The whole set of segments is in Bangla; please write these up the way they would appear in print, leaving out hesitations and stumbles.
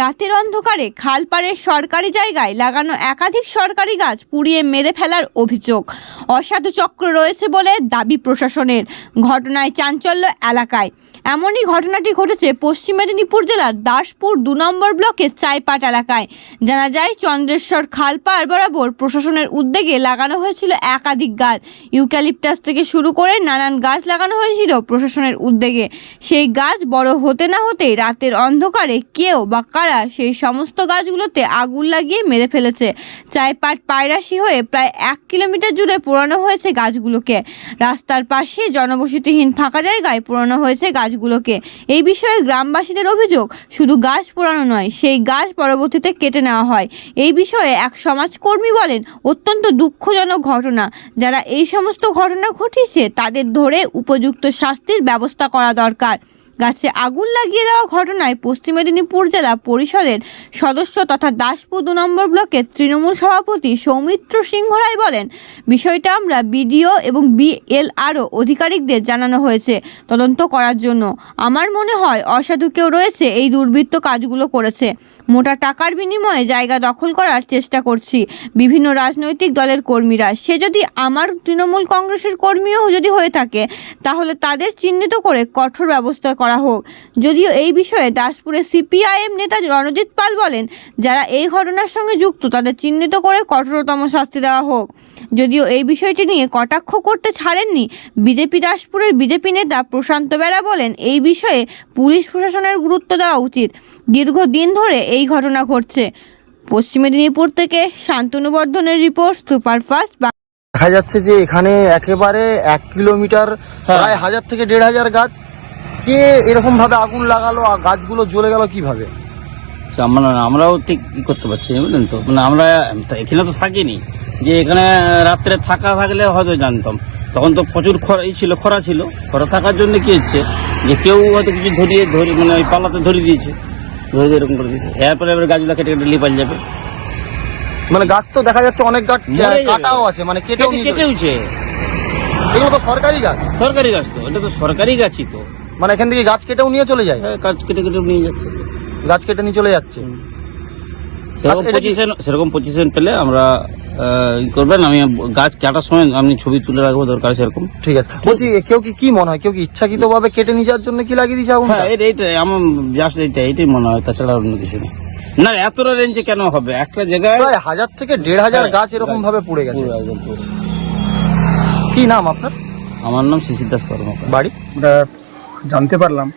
রাতের অন্ধকারে খালপাড়ের সরকারি জায়গায় লাগানো একাধিক সরকারি গাছ পুড়িয়ে মেরে ফেলার অভিযোগ। অসাধু চক্র রয়েছে বলে দাবি প্রশাসনের। ঘটনায় চাঞ্চল্য এলাকায়। এমনই ঘটনাটি ঘটেছে পশ্চিম মেদিনীপুর জেলার দাসপুর ২ নম্বর ব্লকের চাইপাট এলাকায়। জানা যায়, চন্দ্রেশ্বর খালপাড় বরাবর প্রশাসনের উদ্যোগে লাগানো হয়েছিল একাধিক গাছ। ইউক্যালিপটাস থেকে শুরু করে নানান গাছ লাগানো হয়েছিল প্রশাসনের উদ্যোগে। সেই গাছ বড় হতে না হতেই রাতের অন্ধকারে কেউ বা কারা সেই সমস্ত গাছগুলোতে আগুন লাগিয়ে মেরে ফেলেছে। চাইপাট পায়রাশি হয়ে প্রায় ১ কিলোমিটার জুড়ে পোড়ানো হয়েছে গাছগুলোকে। রাস্তার পাশে জনবসতিহীন ফাঁকা জায়গায় পোড়ানো হয়েছে গাছগুলোকে। এই বিষয়ে গ্রামবাসীদের অভিযোগ, শুধু গাছ পোড়ানো নয়, সেই গাছ পরবর্তীতে কেটে নেওয়া হয়। এই বিষয়ে এক সমাজকর্মী বলেন, অত্যন্ত দুঃখজনক ঘটনা। যারা এই সমস্ত ঘটনা ঘটিয়েছে তাদের ধরে উপযুক্ত শাস্তির ব্যবস্থা করা দরকার। গাছে আগুন লাগিয়ে দেওয়া ঘটনায় পশ্চিম মেদিনীপুর জেলা পরিষদের সদস্য তথা দাসপুর ২ নম্বর ব্লকের তৃণমূল সভাপতি সৌমিত্র সিংহ রায় বলেন, বিষয়টা আমরা বিডিও এবং বিএলআরও অধিকারিকদের জানানো হয়েছে তদন্ত করার জন্য। আমার মনে হয় অসাধু কেউ রয়েছে এই দুর্বৃত্ত কাজগুলো করেছে। মোটা টাকার বিনিময়ে জায়গা দখল করার চেষ্টা করছি বিভিন্ন রাজনৈতিক দলের কর্মীরা। সে যদি আমার তৃণমূল কংগ্রেসের কর্মীও যদি হয়ে থাকে তাহলে তাদের চিহ্নিত করে কঠোর ব্যবস্থা করা হোক। যদিও এই বিষয়ে দাসপুরের সিপিআইএম নেতা রণজিৎ পাল বলেন, যারা এই ঘটনার সঙ্গে যুক্ত তাদের চিহ্নিত করে কঠোরতম শাস্তি দেওয়া হোক। যদিও এই বিষয়টি নিয়ে কটাক্ষ করতে ছাড়েননি বিজেপি দাসপুরের বিজেপি নেতা প্রশান্ত বেরা। বলেন, এই বিষয়ে পুলিশ প্রশাসনের গুরুত্ব দেওয়া উচিত। দীর্ঘদিন ধরে এই ঘটনা ঘটছে। পশ্চিম মেদিনীপুর থেকে শান্তনু বর্ধনের রিপোর্ট, সুপারফাস্ট। দেখা যাচ্ছে যে এখানে একেবারে ১ কিলোমিটার প্রায় ১০০০ থেকে ১৫০০ গাছ, কে এরকম ভাবে আগুন লাগালো আর গাছগুলো জ্বলে গেল কিভাবে? আমরাও ঠিক ই করতে পারছি না, বুঝলেন তো। মানে আমরা এখানে তো থাকিনি, যে এখানে রাত্রে থাকলে হয়তো জানতাম। তখন তো প্রচুর খরা ছিল। খরা থাকার জন্য কি হচ্ছে যে কেউ হয়তো কিছু মানে ওই পাল্লাতে ধরে দিয়েছে, ধরে এরকম করে দিয়েছে। এরপরে এবার গাছগুলো কেটে লিপাল যাবে। মানে গাছ তো দেখা যাচ্ছে অনেক গাছ কাটাও আছে, মানে কেটেওছে। এগুলো তো সরকারি গাছ। সরকারি গাছ তো, এটা তো সরকারি গাছই তো। মানে এখান থেকে গাছ কেটেও নিয়ে চলে যায়। হ্যাঁ, গাছ কেটে নিয়ে যাচ্ছে, গাছ কেটে নিয়ে চলে যাচ্ছে। সেরকম পজিশন পেলে আমরা ই করবেন। আমি গাছ কাটার সময় আপনি ছবি তুলে রাখবো, দরকার সেরকম। ঠিক আছে। বলছি, কেউ কি মনে হয়, কেউ কি ইচ্ছাকৃত ভাবে কেটে নিয়ে যাওয়ার জন্য কি লাগিয়ে দিয়েছে আগুন? হ্যাঁ, এইটাই আমার জাস্ট এইটাই মনে হয়, তাছাড়া অন্য কিছু না। না, এতটা রেঞ্জে কেন হবে? একটা জায়গায় প্রায় ১০০০ থেকে ১৫০০ গাছ এরকম ভাবে পুড়ে গেছে। কি নাম আপনার? আমার নাম শিশির দাস কর্মকার। বাড়ি? আমরা জানতে পারলাম,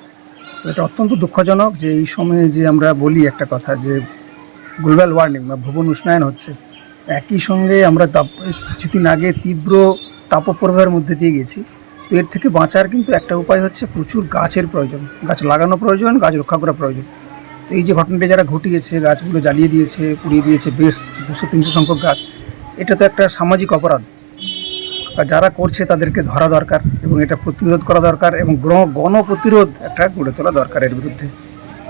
এটা অত্যন্ত দুঃখজনক যে এই সময়ে যে আমরা বলি একটা কথা যে গ্লোবাল ওয়ার্মিং বা ভুবন উষ্ণায়ন হচ্ছে, একই সঙ্গে আমরা কিছুদিন আগে তীব্র তাপপ্রবাহের মধ্যে দিয়ে গেছি। তো এর থেকে বাঁচার কিন্তু একটা উপায় হচ্ছে প্রচুর গাছের প্রয়োজন, গাছ লাগানো প্রয়োজন, গাছ রক্ষা করা প্রয়োজন। তো এই যে ঘটনাটি যারা ঘটিয়েছে, গাছগুলো জ্বালিয়ে দিয়েছে, পুড়িয়ে দিয়েছে বেশ ২০০-৩০০ সংখ্যক গাছ, এটা তো একটা সামাজিক অপরাধ। যারা করছে তাদেরকে ধরা দরকার এবং এটা প্রতিরোধ করা দরকার এবং গণপ্রতিরোধ একটা গড়ে তোলা দরকার এর বিরুদ্ধে।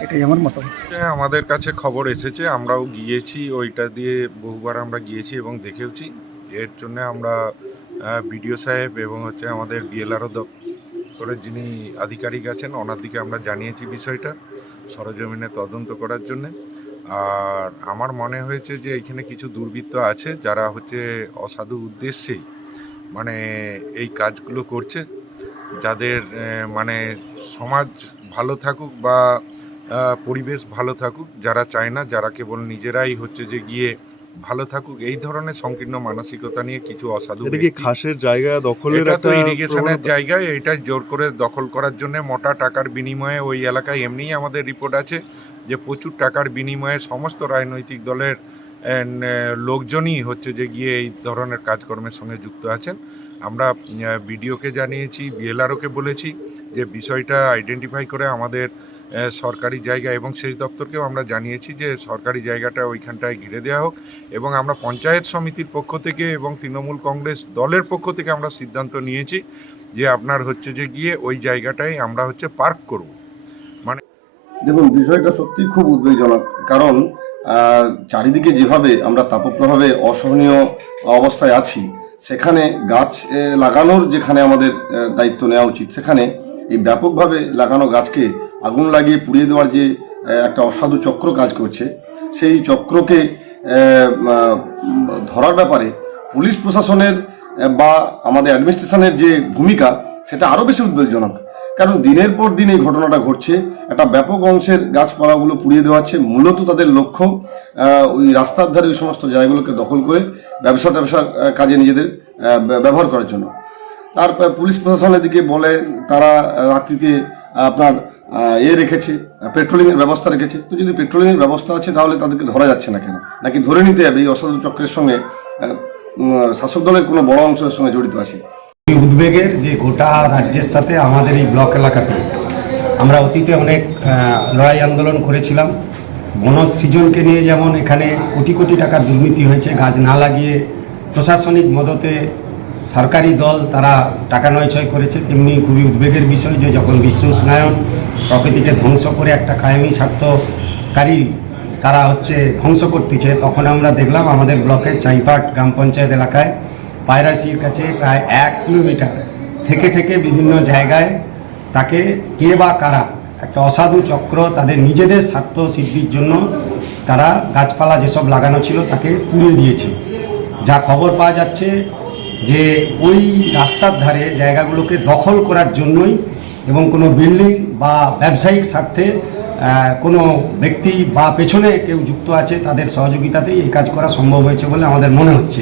এটাই আমার মতামত। আমাদের কাছে খবর এসেছে, আমরাও গিয়েছি, ওইটা দিয়ে বহুবার আমরা গিয়েছি এবং দেখেওছি। এর জন্য আমরা বিডিও সাহেব এবং আমাদের বিএলআরও দপ্তরের যিনি আধিকারিক আছেন ওনার দিকে আমরা জানিয়েছি বিষয়টা সরজমিনে তদন্ত করার জন্য। আর আমার মনে হয়েছে যে এখানে কিছু দুর্বৃত্ত আছে যারা অসাধু উদ্দেশ্যেই মানে এই কাজগুলো করছে, যাদের মানে সমাজ ভালো থাকুক বা পরিবেশ ভালো থাকুক, যারা চায় না, যারা কেবল নিজেরাই গিয়ে ভালো থাকুক, এই ধরনের সংকীর্ণ মানসিকতা নিয়ে কিছু অসাধু। এটা কি খাসের জায়গা দখলের একটা ইরিগেশনের জায়গায় এটা জোর করে দখল করার জন্য মোটা টাকার বিনিময়ে ওই এলাকায় এমনিই আমাদের রিপোর্ট আছে যে প্রচুর টাকার বিনিময়ে সমস্ত রাজনৈতিক দলের লোকজনই গিয়ে এই ধরনের কাজকর্মের সঙ্গে যুক্ত আছেন। আমরা বিডিওকে জানিয়েছি, বিএলআরওকে বলেছি যে বিষয়টা আইডেন্টিফাই করে আমাদের সরকারি জায়গা এবং সেচ দপ্তরকেও আমরা জানিয়েছি যে সরকারি জায়গাটা ওইখানটায় ঘিরে দেওয়া হোক। এবং আমরা পঞ্চায়েত সমিতির পক্ষ থেকে এবং তৃণমূল কংগ্রেস দলের পক্ষ থেকে আমরা সিদ্ধান্ত নিয়েছি যে আপনার গিয়ে ওই জায়গাটায় আমরা পার্ক করব। মানে দেখুন, বিষয়টা সত্যি খুব উদ্বেগজনক, কারণ চারিদিকে যেভাবে আমরা তাপপ্রভাবে অসহনীয় অবস্থায় আছি, সেখানে গাছ লাগানোর যেখানে আমাদের দায়িত্ব নেওয়া উচিত, সেখানে এই ব্যাপকভাবে লাগানো গাছকে আগুন লাগিয়ে পুড়িয়ে দেওয়ার যে একটা অসাধু চক্র কাজ করছে, সেই চক্রকে ধরার ব্যাপারে পুলিশ প্রশাসনের বা আমাদের অ্যাডমিনিস্ট্রেশনের যে ভূমিকা সেটা আরও বেশি উদ্বেগজনক। কারণ দিনের পর দিন এই ঘটনাটা ঘটছে, একটা ব্যাপক অংশের গাছপালাগুলো পুড়িয়ে দেওয়া হচ্ছে। মূলত তাদের লক্ষ্য ওই রাস্তার ধারে ওই সমস্ত জায়গাগুলোকে দখল করে ব্যবসার কাজে নিজেদের ব্যবহার করার জন্য। তারপর পুলিশ প্রশাসনের দিকে বলে তারা রাত্রিতে আপনার রেখেছে, পেট্রোলিংয়ের ব্যবস্থা রেখেছে। তো যদি পেট্রোলিংয়ের ব্যবস্থা আছে তাহলে তাদেরকে ধরা যাচ্ছে না কেন? নাকি ধরে নিতে হবে এই অসাধু চক্রের সঙ্গে শাসক দলের কোনো বড় অংশের সঙ্গে জড়িত আছে? উদ্বেগের যে গোটা রাজ্যের সাথে আমাদের এই ব্লক এলাকাতে আমরা অতীতে অনেক লড়াই আন্দোলন করেছিলাম। বনজ সৃজনকে নিয়ে যেমন এখানে কোটি কোটি টাকার দুর্নীতি হয়েছে, গাছ না লাগিয়ে প্রশাসনিক মদতে সরকারি দল তারা টাকা নয়ছয় করেছে, তেমনি খুবই উদ্বেগের বিষয় যে যখন বিশ্ব উষ্ণায়ন প্রকৃতিকে ধ্বংস করে একটা কায়েমি স্বার্থকারী তারা ধ্বংস করতেছে, তখন আমরা দেখলাম আমাদের ব্লকের চাইপাট গ্রাম পঞ্চায়েত এলাকায় পায়রাশির কাছে প্রায় 1 কিলোমিটার থেকে বিভিন্ন জায়গায় তাকে কে বা কারা একটা অসাধু চক্র তাদের নিজেদের স্বার্থ সিদ্ধির জন্য তারা গাছপালা যেসব লাগানো ছিল তাকে পুড়িয়ে দিয়েছে। যা খবর পাওয়া যাচ্ছে যে ওই রাস্তার ধারে জায়গাগুলোকে দখল করার জন্যই এবং কোনো বিল্ডিং বা ব্যবসায়িক স্বার্থে কোনো ব্যক্তি বা পেছনে কেউ যুক্ত আছে তাদের সহযোগিতাতেই এই কাজ করা সম্ভব হয়েছে বলে আমাদের মনে হচ্ছে।